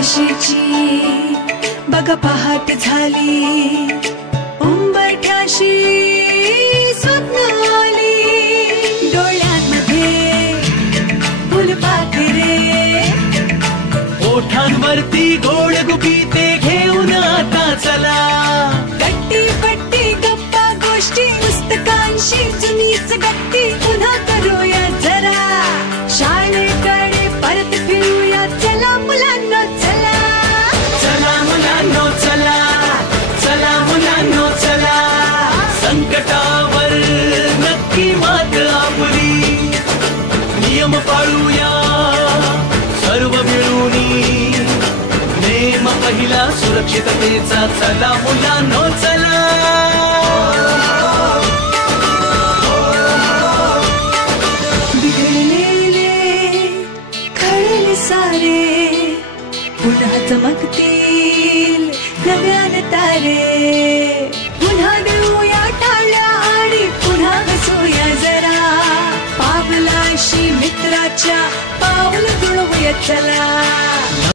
आशेची बघा पहाट झाली, उंबरठ्याशी स्वप्न आली, डोळ्यांमध्ये फुलपाखरे, ओठांवरती गोड गुपिते घेऊन आता चला, गट्टी पट्टी गप्पा गोष्टी पुस्तकांशी जुनीच गट्टी पुन्हा करूया जरा, शाळेकडे परत फिरूया, चला मुलांनो चला, चला मुलांनो चला, चला मुलांनो चला, संकटावर नक्की मात आपली, नियम पाळूया सर्व मिळूनी, नेम पहिला सुरक्षिततेचा, चला मुलांनो चला. सारे पुन्हा चमकतील गगन तारे, पुन्हा देऊया टाळ्या आणि पुन्हा हसूया जरा, पावलाशी मित्राच्या पाऊल जुळवूया चला.